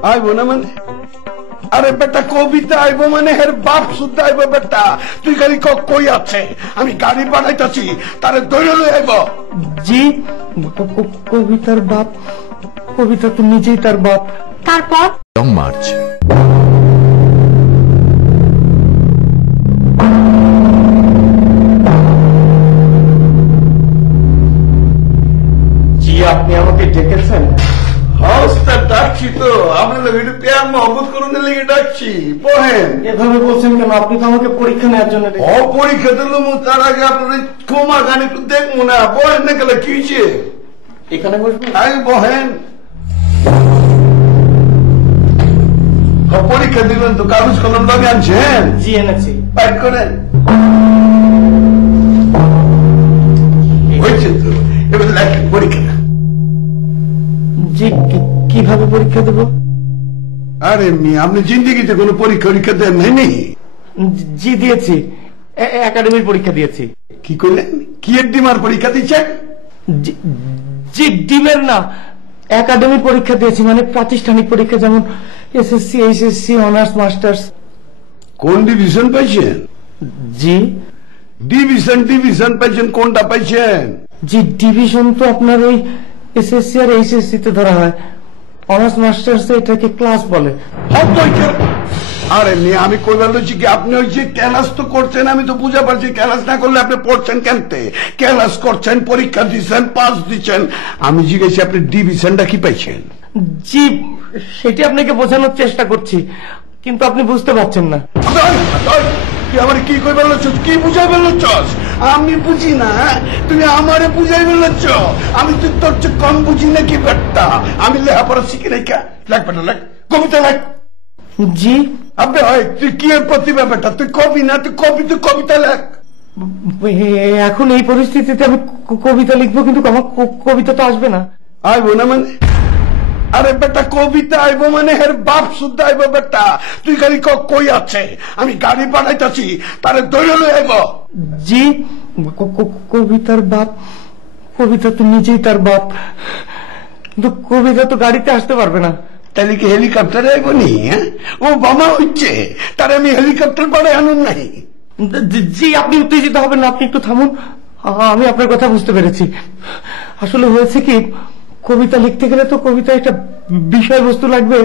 আইবো না মানে? আরে বেটা, কবিতা আইবো মানে এর বাপ শুদ্ধ আইবো বেটা। তুই খালি কই আছে, আমি গাড়ি বানাইতেছি, তারে দৌড়ে লই আইব। জি, কবিতার বাপ, কবিতা তো নিজেই তার বাপ। তারপর লং মার্চ। জি, আপনি আমাকে ডেকেছেন? হাউসটা ডাকছি তো, আপনার একটু প্যার মহব্বত করুন লেগে ডাকছি। বহেন, এভাবে বলছেন কেন? আপনি তো আমাকে পরীক্ষা নেওয়ার জন্য পরীক্ষা দিল, তার আগে আপনার ক্ষমা গান একটু দেখবো না। বহেন না গেলে কি হয়েছে? এখানে বসবেন? বহেন। পরীক্ষা দিবেন তো কাগজ কলম লগে আনছেন? জি এনেছি। বাইট করেন। হয়েছে তো, এবার লেখেন পরীক্ষা। জি কিভাবে পরীক্ষা দেব? আরে মেয়ে, আপনি জিন্দিগিতে কোনো পরীক্ষা দেন নাই? জি দিয়েছি, একাডেমির পরীক্ষা দিয়েছি। কি করলেন? কি এর ডিমার পরীক্ষা দিচ্ছেন? জি ডিমের না, একাডেমির পরীক্ষা দিয়েছি, মানে প্রাতিষ্ঠানিক পরীক্ষা, যেমন এসএসসি, এইচএসসি, অনার্স, মাস্টার্স। কোন ডিভিশন পাইছেন? জি ডিভিশন পাইছেন, কোনটা পাইছেন? জি ডিভিশন তো আপনার ওই এসএসসি আর এইচএসসি তে ধরা হয়, অনার্স মাস্টার্স এটাকে ক্লাস বলে। আরে মেয়ে, আমি কইবার বলছি কি, আপনি ওই যে ক্লাস তো করছেন, আমি তো বুঝা পারছি। ক্লাস না করলে আপনি পড়ছেন কেনতে? ক্লাস করছেন, পরীক্ষা দিচ্ছেন, পাস দিচ্ছেন। আমি জিজ্ঞেসি আপনি ডিভিশনটা কি পাইছেন? জি সেটি আপনাকে বোঝানোর চেষ্টা করছি, কিন্তু আপনি বুঝতে পারছেন না। তুই আমার কি কইবার লচ্ছস? কি বুঝাইবার লচ্ছস? আমি বুঝি না, তুমি আমারে বুঝাইবার লচ্ছ। আমি তুই তোর চেয়ে কম বুঝি না কি বেটা? আমি লেখাপড়া শিখি নাই। লেখ বেটা, লেখ কবিতা লেখ। জি আপনি হয় তুই কি এর প্রতিভা বেটা? তুই কবি না, তুই কবিতা লেখ। এখন এই পরিস্থিতিতে আমি কবিতা লিখবো, কিন্তু আমার কবিতা তো আসবে না। আইবো না মানে? আরে বেটা, কবিতা আইবো মানে হের বাপ শুদ্ধ আইবো বেটা। তুই খালি কই আছে, আমি গাড়ি পাঠাইতাছি, তারে দৈর লই আইব। জি কবিতার বাপ, কবিতা তো নিজেই তার বাপ, কিন্তু কবিতা তো গাড়িতে আসতে পারবে না। তাহলে কি হেলিকপ্টারে আইব নি? ও বোমা হচ্ছে, তার আমি হেলিকপ্টার পাড়ে আনুন নাই। জি আপনি উত্তেজিত হবেন না, আপনি একটু থামুন। আমি আপনার কথা বুঝতে পেরেছি। আসলে হয়েছে কি, কবিতা লিখতে গেলে তো কবিতা একটা বিষয়বস্তু লাগবে,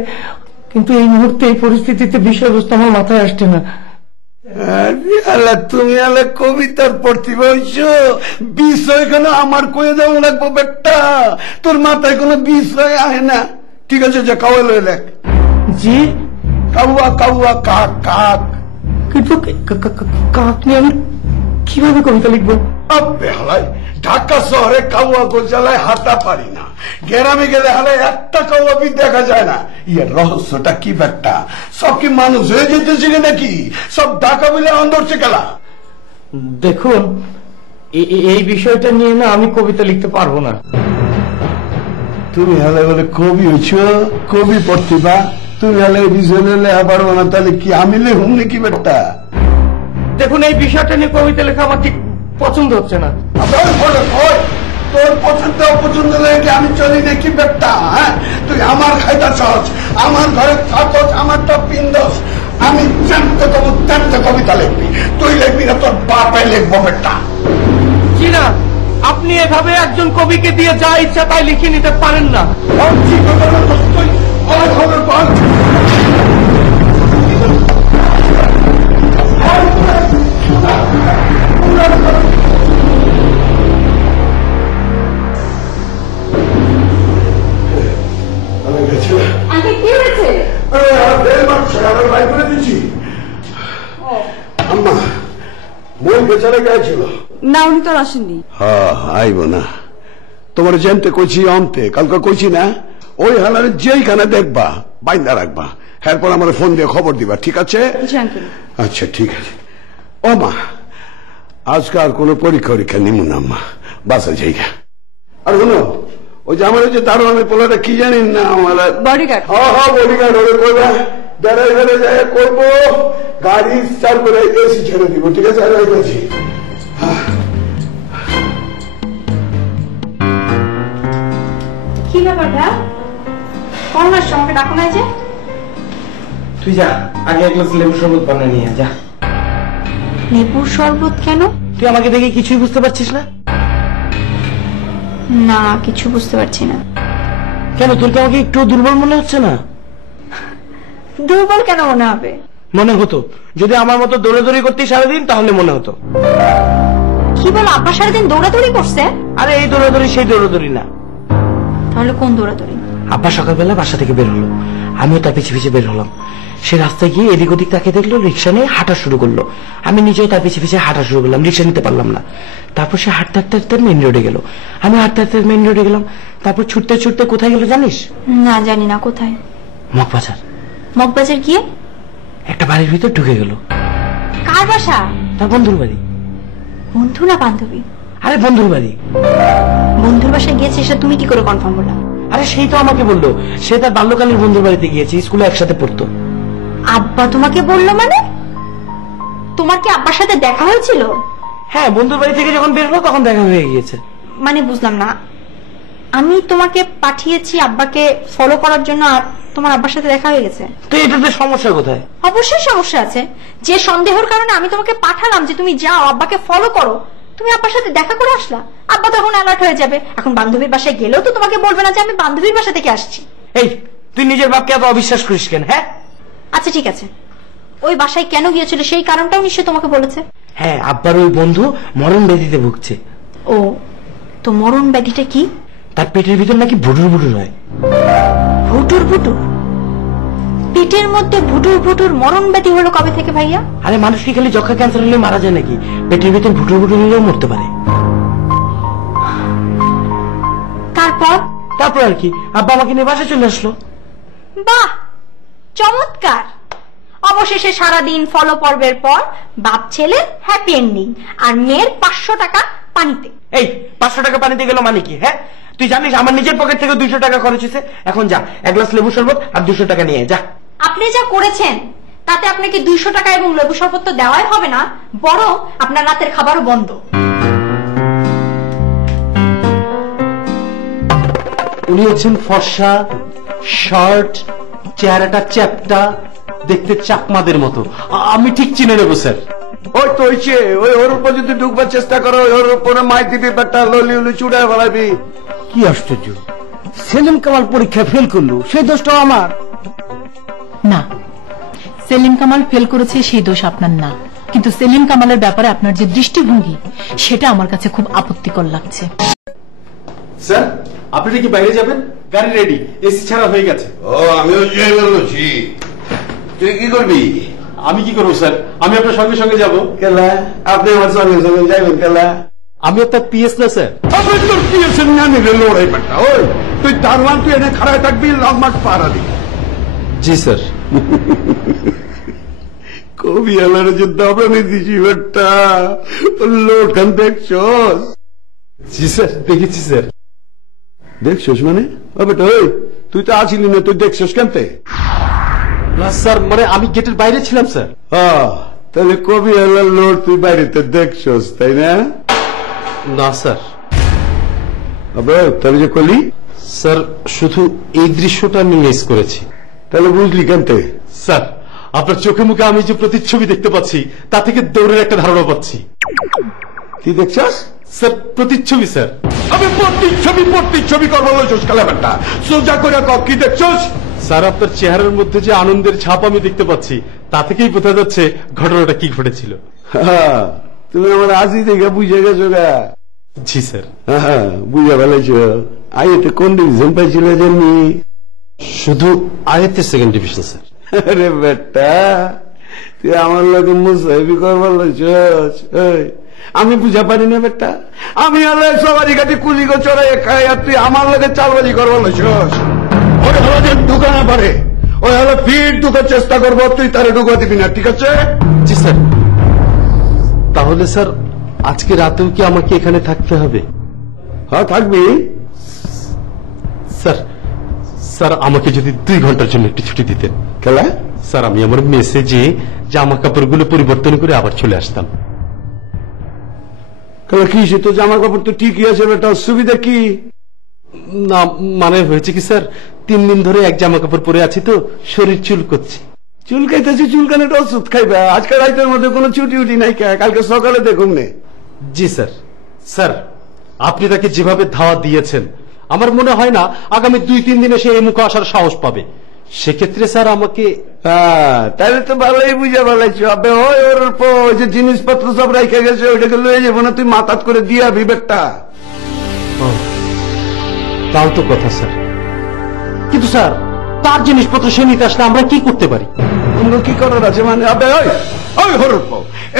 কিন্তু এই মুহূর্তে এই পরিস্থিতিতে বিষয়বস্তু আমার মাথায় আসছে না। তুমি কবিতার প্রতিভা হইছ, বিষয় কেন আমার কয়ে দেওয়া লাগবো বেটা? তোর মাথায় কোনো বিষয় আহে না। ঠিক আছে, যে কাউয়া লয়ে লেখ। জি কাউয়া কাক কাক। কিন্তু কাক নিয়ে আমি কিভাবে কবিতা লিখবো? ঢাকা শহরে কাউয়া গোজালায় হাঁটা পারি না, গ্রামে গেলে হালে একটা কাউয়া বি দেখা যায় না। ইয়ের রহস্যটা কি ব্যাপারটা? সব কি মানুষ হয়ে যেতেছে নাকি? সব ঢাকা মিলে অন্দরছে গেলা। দেখুন, এই বিষয়টা নিয়ে না আমি কবিতা লিখতে পারবো না। তুমি হালে বলে কবি হইছ, কবি প্রতিভা, তুমি হালে বিষয় লেখা পারবো না, তাহলে কি আমি লেখুম নাকি বেটা? দেখুন, এই বিষয়টা নিয়ে কবিতা লেখা আমার ঠিক পছন্দ হচ্ছে না। তোর পছন্দ অপছন্দ লেগে আমি চলি নাকি বেটা? হ্যাঁ, তুই আমার খাইতা চাস, আমার ঘরে থাকস, আমারটা পিন্দস। আমি জানতে দেবো, জানতে কবিতা লিখবি। তুই লিখবি না, তোর বাপে লিখবো বেটা। জি না, আপনি এভাবে একজন কবিকে দিয়ে যা ইচ্ছা তাই লিখে নিতে পারেন না। না, উনি তো আসেননি। আইব না, তোমার জানতে কইছি অন্তে, কালকে কইছি না? ওই হালারে যেইখানে দেখবা বাইন্দা রাখবা, এরপর আমার ফোন দিয়ে খবর দিবা, ঠিক আছে? আচ্ছা ঠিক আছে। ও মা, আজকে আর কোন পরীক্ষা নিমু না মা, বাসা জায়গা। আর শুনো, ওই যে আমার ওই যে দারোয়ানের পোলাটা কি জানেন না, আমার বডিগার্ড। বডিগার্ড হবে, কইবা বেড়াই বেড়ে যায়, কইবো গাড়ি চার করে এসি ছেড়ে দিব, ঠিক আছে? আর আইতেছি। কি ব্যাপারটা? কোন মাস আমাকে ডাকো না যে? তুই যা, আগে এক গ্লাস লেবু শরবত বানিয়ে নিয়ে যা। লেবুর শরবত কেন? তুই আমাকে দেখে কিছুই বুঝতে পারছিস না? না, কিছু বুঝতে পারছি না। কেন, তোর কি আমাকে একটু দুর্বল মনে হচ্ছে না? দুর্বল কেন মনে হবে? মনে হতো যদি আমার মতো দৌড়াদৌড়ি করতে সারাদিন, তাহলে মনে হতো। কি বল, আব্বা সারাদিন দৌড়াদৌড়ি করছে? আরে এই দৌড়াদৌড়ি সেই দৌড়াদৌড়ি না। তাহলে কোন দৌড়াদৌড়ি? আব্বা সকালবেলা বাসা থেকে বের হলো, আমিও তার পিছিয়ে পিছিয়ে বের হলাম। সে রাস্তায় গিয়ে এদিক ওদিক তাকে দেখলো, রিক্সা নিয়ে হাঁটা শুরু করলো। আমি নিজেও তার পিছিয়ে পিছিয়ে হাঁটা শুরু করলাম, রিক্সা নিতে পারলাম না। তারপর সে হাঁটতে হাঁটতে হাঁটতে মেইন রোডে গেল, আমি হাঁটতে হাঁটতে মেইন রোডে গেলাম। তারপর ছুটতে ছুটতে কোথায় গেল জানিস? না, জানি না। কোথায়? মগবাজার। মগবাজার গিয়ে একটা বাড়ির ভিতর ঢুকে গেল। কার বাসা? তার বন্ধুর বাড়ি। বন্ধু না বান্ধবী? আরে বন্ধুর বাড়ি। বন্ধুর বাসায় গিয়েছে সেটা তুমি কি করে কনফার্ম করলা? আরে সেই তো আমাকে বললো, সে তার বাল্যকালের বন্ধুর বাড়িতে গিয়েছে, স্কুলে একসাথে পড়তো। আব্বা তোমাকে বললো মানে? তোমার কি আব্বার সাথে দেখা হয়েছিল? হ্যাঁ, বন্ধুর বাড়ি থেকে যখন বের হলো তখন দেখা হয়ে গিয়েছে। মানে বুঝলাম না, আমি তোমাকে পাঠিয়েছি আব্বাকে ফলো করার জন্য আর তোমার আব্বার সাথে দেখা হয়ে গেছে। তো এটাতে সমস্যা কোথায়? অবশ্যই সমস্যা আছে। যে সন্দেহের কারণে আমি তোমাকে পাঠালাম যে তুমি যাও আব্বাকে ফলো করো, তুমি আব্বার সাথে দেখা করে আসলা। আব্বা তখন অ্যালার্ট হয়ে যাবে। এখন বান্ধবীর বাসায় গেলেও তো তোমাকে বলবে না যে আমি বান্ধবীর বাসা থেকে আসছি। এই তুই নিজের বাপকে এত অবিশ্বাস করিস কেন? হ্যাঁ আচ্ছা ঠিক আছে, ওই বাসায় কেন গিয়েছিল সেই কারণটাও নিশ্চয় তোমাকে বলেছে। হ্যাঁ, আব্বার ওই বন্ধু মরণ ব্যাধিতে ভুগছে। ও, তো মরণ ব্যাধিটা কি? তার পেটের ভিতর নাকি ভুটুর ভুটুর হয়। ভুটুর ভুটুর? পেটের মধ্যে ভুটুর ভুটুর মরণ ব্যাধি হলো কবে থেকে ভাইয়া? আরে মানুষ কি খালি যক্ষা ক্যান্সার হলে মারা যায় নাকি? পেটের ভিতর ভুটুর ভুটুর হলেও মরতে পারে। তারপর আর কি, আব্বা আমাকে নিয়ে বাসায় চলে আসলো। বাহ, চমৎকার। অবশেষে সারাদিন ফলো পর্বের পর বাপ ছেলে হ্যাপি এন্ডিং, আর মেয়ের 500 টাকা পানিতে। এই 500 টাকা পানিতে গেল মানে কি? হ্যাঁ, তুই জানিস আমার নিজের পকেট থেকে 200 টাকা খরচ হয়েছে। এখন যা, এক গ্লাস লেবু শরবত আর 200 টাকা নিয়ে যা। আপনি যা করেছেন তাতে আপনাকে 200 টাকা এবং লেবু শরবত তো দেওয়াই হবে না, বরং আপনার রাতের খাবারও বন্ধ। উনি হচ্ছেন ফর্সা, শার্ট, চেহারাটা চ্যাপটা, দেখতে চাকমাদের মতো। আমি ঠিক চিনে নেবো স্যার। ওই তো হইছে, ওই ওর উপর যদি ঢুকবার চেষ্টা করো, ওর উপরে মাই দিবি, বেটা ললি উলি চুড়ায় ফেলাবি। কি আশ্চর্য, সেলিম কামাল পরীক্ষায় ফেল করলো, সেই দোষটাও আমার না, সেলিম কামাল ফেল করেছে সেই দোষ আপনার না, কিন্তু সেলিম কামালের ব্যাপারে আপনার যে দৃষ্টিভঙ্গি সেটা আমার কাছে খুব আপত্তিকর লাগছে। স্যার, আপনি কি বাইরে যাবেন? গাড়ি রেডি, এসি ছাড়া হয়ে গেছে। ও, আমিও যাই বলছি। তুই কি করবি? আমি কি করবো স্যার? আমি আপনার সঙ্গে সঙ্গে যাবো। কেলা? আপনি আমার সঙ্গে সঙ্গে যাবেন কেলা? আমি আপনার পিএস না স্যার। আপনি তোর পিএস এর না নিলে লড়াই বেটা। ওই তুই দারোয়ান, তুই এনে খাড়ায় থাকবি, লং মার্চ পাহারা দিবি। জি স্যার। কবি আলার যে দাবানি দিছি বেটা, লোখান দেখছস? জি স্যার, দেখেছি স্যার। দেখছস মানে? ও বেটা, ওই তুই তো আসিলি না, তুই দেখছস কেনতে? না স্যার, মানে আমি গেটের বাইরে ছিলাম স্যার। তাহলে কবি আলার লোড তুই বাইরেতে দেখছস, তাই না? না স্যার। তাহলে যে কলি? স্যার, শুধু এই দৃশ্যটা আমি মিস করেছি। তাহলে বুঝলি কেনতে? স্যার, আপনার চোখে মুখে আমি যে প্রতিচ্ছবি দেখতে পাচ্ছি তা থেকে দৌড়ের একটা ধারণা পাচ্ছি। কি দেখছস? স্যার, প্রতিচ্ছবি স্যার। আমি প্রতিচ্ছবি করবো কালাবারটা সোজা করে কি দেখছস? স্যার, আপনার চেহারার মধ্যে যে আনন্দের ছাপ আমি দেখতে পাচ্ছি তা থেকেই বোঝা যাচ্ছে ঘটনাটা কি ঘটেছিল। তুমি আমার আজি দেখে বুঝে গেছো গা? জি স্যার। বুঝে ফেলেছ। আইতে কোন ডিভিশন পাইছিল জানি? শুধু আইতে সেকেন্ড ডিভিশন স্যার। আরে বেটা, তুই আমার লোকে মুসাইবি করবার লইছস? আমি বুঝা পারি না বেটা, আমি আলো সবারই কাছে কুলি গো চড়াই খাই, আর তুই আমার লোকে চালবাজি করবার লইছস। ওই হলো যে ঢুকানা পারে, ওই হলো ফিট ঢুকার চেষ্টা করবো, তুই তারে ঢুকা দিবি না, ঠিক আছে? জি স্যার। তাহলে স্যার, আজকে রাতেও কি আমাকে এখানে থাকতে হবে? হ্যাঁ, থাকবি। স্যার, স্যার আমাকে যদি 2 ঘন্টার জন্য একটু ছুটি দিতেন। খেলা? স্যার, আমি আমার মেসেজে জামা কাপড়গুলো পরিবর্তন করে আবার চলে আসতাম। কি সে তো জামা কাপড় তো ঠিকই আছে বেটা, সুবিধা কি? না, মানে হয়েছে কি স্যার, 3 দিন ধরে এক জামা কাপড় পরে আছি তো শরীর চুলকাচ্ছে। চুলকাইতেছি, চুলকানোটা ওষুধ খাইবা। আজকে রাতের মধ্যে কোনো ছুটি উটি নাই, কালকে সকালে দেখুন নে। জি স্যার। স্যার, আপনি তাকে যেভাবে ধাওয়া দিয়েছেন আমার মনে হয় না আগামী 2-3 দিনে সে এই মুখে আসার সাহস পাবে। সেক্ষেত্রে স্যার আমাকে। তাহলে তো ভালোই বুঝে ভালাইছ। ওর যে জিনিসপত্র সব রেখে গেছে ওইটাকে লয়ে যাবো না, তুই মাথাত করে দিয়া বিবেকটা। তাও তো কথা স্যার, কিন্তু স্যার তার জিনিসপত্র সে নিতে আসলে আমরা কি করতে পারি? তোমরা কি করার আছে মানে? ওই হরুপ,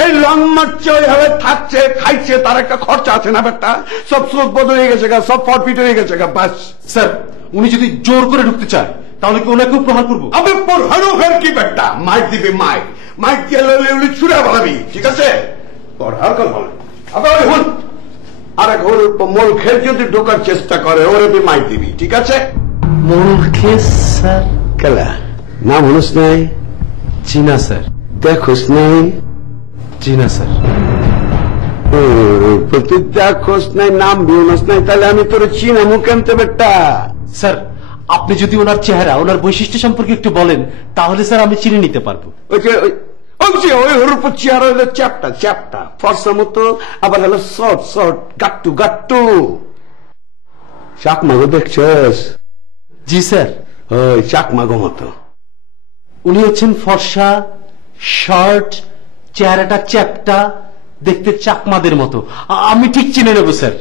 এই লং মারছে, ওইভাবে থাকছে, খাইছে, তার একটা খরচা আছে না বেটা? সব স্রোত বদল হয়ে গেছে গা, সব ফরফিট হয়ে গেছে গা, বাস। স্যার, উনি যদি জোর করে ঢুকতে চায় তাহলে কি ওনাকেও প্রহার করবো? আমি প্রহারও ফের কি বেটা, মাইক দিবি, মাইক মাইক দিয়ে লইলে ছুড়ে বলাবি, ঠিক আছে? প্রহার কর বলে আবার হন আর এক ওর মোল খেয়ে যদি ঢোকার চেষ্টা করে ওরে তুই মাইক দিবি, ঠিক আছে? মোল খেয়ে স্যার? কেলা নাম হনুস নাই? জি না স্যার। দেখোস নাই? জি না স্যার। তুই দেখোস নাই, নাম বিউনস নাই, তাহলে আমি তোর চিনামু কেমতে বেটা? স্যার আপনি যদি ওনার চেহারা, ওনার বৈশিষ্ট্য সম্পর্কে একটু বলেন তাহলে স্যার আমি চিনে নিতে পারবো। ওই ওর উপর চেহারা হলো চ্যাপটা চ্যাপটা, ফর্সা মতো, আবার হলো শর্ট শর্ট, গাট্টু গাট্টু। চাকমাগো দেখছস? জি স্যার। ওই চাকমাগো মতো। উনি হচ্ছেন ফর্সা, শর্ট, চেহারাটা চ্যাপটা, দেখতে চাকমাদের মতো। আমি ঠিক চিনে নেবো স্যার।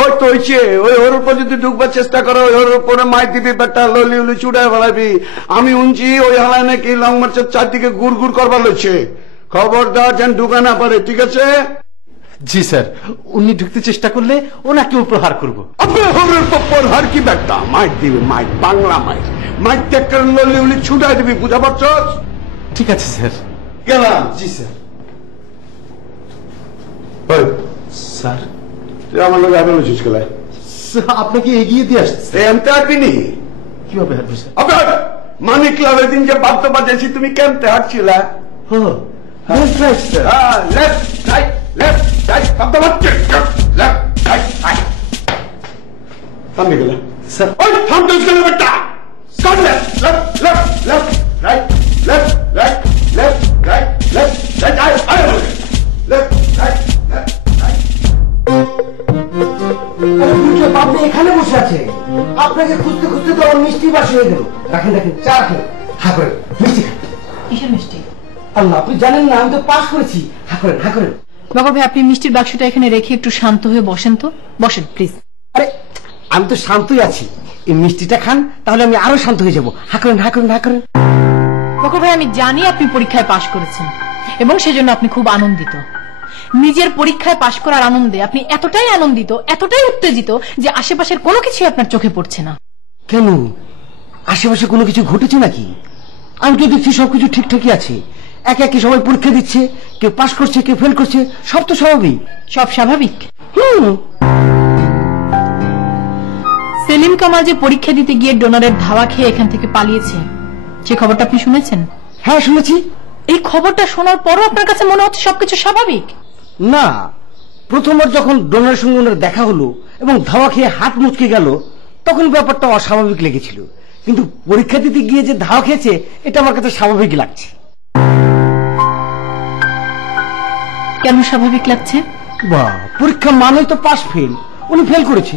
ওই তো হয়েছে, ওই ওর উপর যদি ঢুকবার চেষ্টা করো ওর উপরে মাই দিবি বেটা, ললি উলি চুড়ায় ফেলাবি। আমি উনছি ওই হালায় নাকি লং মার্চের চারদিকে গুড় গুড় করবার লইছে, খবর দেওয়া যেন ঢুকা না পারে, ঠিক আছে? জি স্যার। উনি ঢুকতে চেষ্টা করলে ওনাকেও প্রহার করবো। প্রহার কি বেটা, মাইক দিবি, মাইক, বাংলা মাইক, মাইক ত্যাগ করে ললি উলি ছুটাই দিবি, বুঝা পারছস? ঠিক আছে স্যার। গেলাম। জি স্যার। স্যার তুই আমার লোক আগে লইছিস গেলায়? আপনাকে এগিয়ে দিয়ে আসছে। এমতে হাঁটবি নি? কিভাবে হাঁটবি স্যার? আবার মানিক লাভের দিন যে বাদ্য বাজাইছি তুমি কেমতে হাঁটছিলা? লেফট রাইট লেফট রাইট বাদ্য বাজছে, লেফট রাইট রাইট। থামবি গেলা স্যার? ওই থামতে গেলে বেটা, cut left left left left right left right left right left right I left right left right. আপনি এখানে বসে আছে, আপনাকে খুঁজতে খুঁজতে তো আমার মিষ্টি বাসি হয়ে গেল। রাখেন রাখেন, চা রাখেন, হা করেন, মিষ্টি খান। কিসের মিষ্টি? আল্লাহ, আপনি জানেন না আমি তো পাস করেছি। হা করেন, হা করেন। বকর ভাই আপনি মিষ্টির বাক্সটা এখানে রেখে একটু শান্ত হয়ে বসেন তো, বসেন প্লিজ। আরে আমি তো শান্তই আছি, এই মিষ্টিটা খান তাহলে আমি আরো শান্ত হয়ে যাবো। হা করেন, হা করেন, হা করেন। বকর ভাই আমি জানি আপনি পরীক্ষায় পাশ করেছেন এবং সেজন্য আপনি খুব আনন্দিত। নিজের পরীক্ষায় পাশ করার আনন্দে আপনি এতটাই আনন্দিত, এতটাই উত্তেজিত যে আশেপাশের কোনো কিছু আপনার চোখে পড়ছে না। কেন, আশেপাশে কোনো কিছু ঘটেছে নাকি? আমি তো দেখছি সবকিছু ঠিকঠাকই আছে। একে একে সবাই পরীক্ষা দিচ্ছে, কেউ পাশ করছে কেউ ফেল করছে, সব তো স্বাভাবিক। সব স্বাভাবিক? সেলিম কামাল যে পরীক্ষা দিতে গিয়ে ডোনারের ধাওয়া খেয়ে এখান থেকে পালিয়েছে, সে খবরটা আপনি শুনেছেন? হ্যাঁ শুনেছি। এই খবরটা শোনার পরও আপনার কাছে মনে হচ্ছে সবকিছু স্বাভাবিক? না, প্রথমবার যখন ডোনারের সঙ্গে ওনার দেখা হলো এবং ধাওয়া খেয়ে হাত মুচকে গেল তখন ব্যাপারটা অস্বাভাবিক লেগেছিল, কিন্তু পরীক্ষা দিতে গিয়ে যে ধাওয়া খেয়েছে এটা আমার কাছে স্বাভাবিক লাগছে। কেন স্বাভাবিক লাগছে? বাহ, পরীক্ষা মানেই তো পাস ফেল, উনি ফেল করেছে।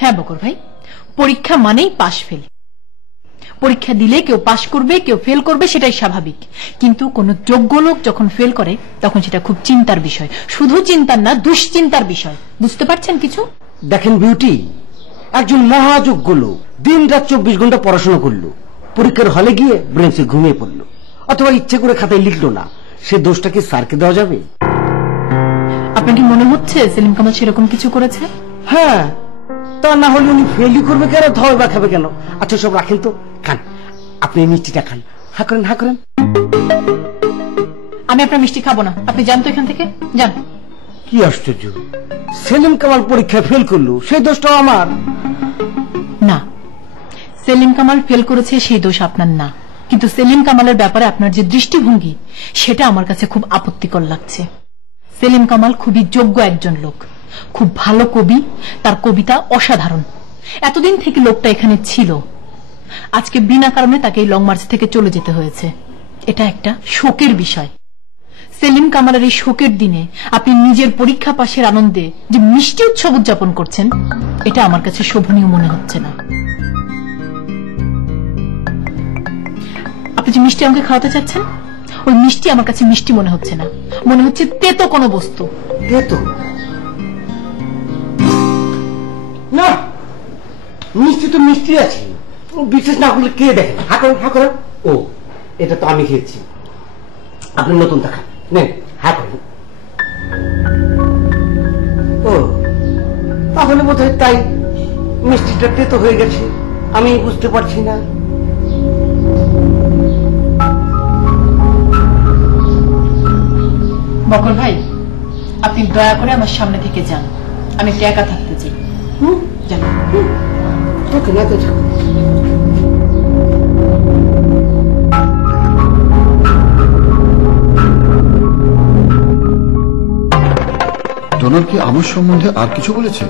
হ্যাঁ বকর ভাই, পরীক্ষা মানেই পাস ফেল। পরীক্ষা দিলে কেউ পাস করবে কেউ ফেল করবে, সেটাই স্বাভাবিক। কিন্তু কোন যোগ্য লোক যখন ফেল করে তখন সেটা খুব চিন্তার বিষয়, শুধু চিন্তার না দুশ্চিন্তার বিষয়। বুঝতে পারছেন কিছু? দেখেন বিউটি, একজন মহাযোগ্য লোক দিন রাত 24 ঘন্টা পড়াশোনা করলো, পরীক্ষার হলে গিয়ে ব্রেঞ্চে ঘুমিয়ে পড়লো অথবা ইচ্ছে করে খাতায় লিখলো না, সে দোষটা কি স্যারকে দেওয়া যাবে? আপনার কি মনে হচ্ছে সেলিম কামাল সেরকম কিছু করেছে? হ্যাঁ, তা না হলে উনি ফেলই করবে কেন, ধাওয়া বা খাবে কেন? আচ্ছা সব রাখেন তো, খান, আপনি এই মিষ্টিটা খান। হা করেন, হা করেন। আমি আপনার মিষ্টি খাবো না, আপনি যান তো এখান থেকে, যান। কি আশ্চর্য, সেলিম কামাল পরীক্ষায় ফেল করলো, সেই দোষটাও আমার? না, সেলিম কামাল ফেল করেছে সেই দোষ আপনার না, কিন্তু সেলিম কামালের ব্যাপারে আপনার যে দৃষ্টিভঙ্গি সেটা আমার কাছে খুব আপত্তিকর লাগছে। সেলিম কামাল খুবই যোগ্য একজন লোক, খুব ভালো কবি, তার কবিতা অসাধারণ। এতদিন থেকে লোকটা এখানে ছিল, আজকে বিনা কারণে তাকে এই লং মার্চ থেকে চলে যেতে হয়েছে। এটা একটা শোকের বিষয়। সেলিম কামালের এই শোকের দিনে আপনি নিজের পরীক্ষা পাশের আনন্দে যে মিষ্টি উৎসব উদযাপন করছেন, এটা আমার কাছে শোভনীয় মনে হচ্ছে না। আপনি যে মিষ্টি আমাকে খাওয়াতে চাচ্ছেন, ওই মিষ্টি আমার কাছে মিষ্টি মনে হচ্ছে না, মনে হচ্ছে তেতো কোনো বস্তু। তেতো না, মিষ্টি তো মিষ্টি আছে, বিশেষ না করলে কে দেখে? হা করেন, হা করেন। ও, এটা তো আমি খেয়েছি, আপনি নতুন দেখা নেন, হা করেন। ও, তাহলে বোধ হয় তাই মিষ্টিটা তেতো হয়ে গেছে, আমি বুঝতে পারছি না। বকর ভাই, আপনি দয়া করে আমার সামনে থেকে যান, আমি একটু একা থাকতে চাই। যান। ওকে, না তো যাও। ডোনার কি আমার সম্বন্ধে আর কিছু বলেছে?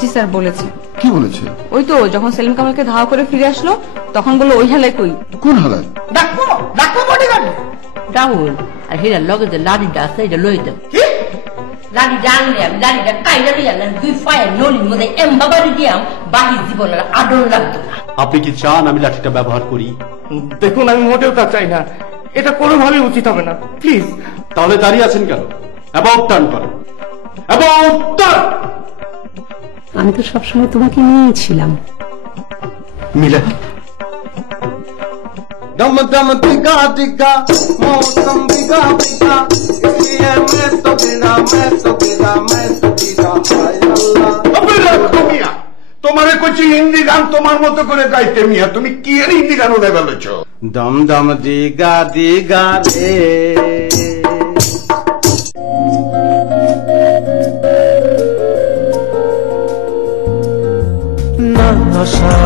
জি স্যার, বলেছে। কি বলেছে? ওই তো যখন সেলিম কামালকে ধাওয়া করে ফিরে আসলো তখন বললো ওই হালায় কই। কোন হালায়? ডাকবো ডাকবো বডিগার্ড রাহুল আর হেরার লগে যে লাড়িটা আছে এটা লই দেব। লাড়িটা আনলে আমি লাড়িটা কাইলা দিয়ে আনলাম, দুই পায়ে নলির মধ্যে এমবাবারি দিয়াম, বাহির জীবনের আদর লাগতো না। আপনি কি চান আমি লাঠিটা ব্যবহার করি? দেখুন, আমি মোটেও তা চাই না, এটা কোনোভাবেই উচিত হবে না, প্লিজ। তাহলে দাঁড়িয়ে আছেন কেন? অ্যাবাউট টার্ন করো, অ্যাবাউট টার্ন। আমি তো সবসময় তোমাকে নিয়েছিলাম। মিলা दम दम दिगा दिगा मौसम दिगा दिगा इसलिए मैं तो गिरा हाय अल्लाह। अबे रखो मिया, তোমারে কইছি হিন্দি গান তোমার মতো করে গাইতে মিয়া, তুমি কি এর হিন্দি গান উড়ে ফেলেছো? দম দম দিগা দিগা রে না আশা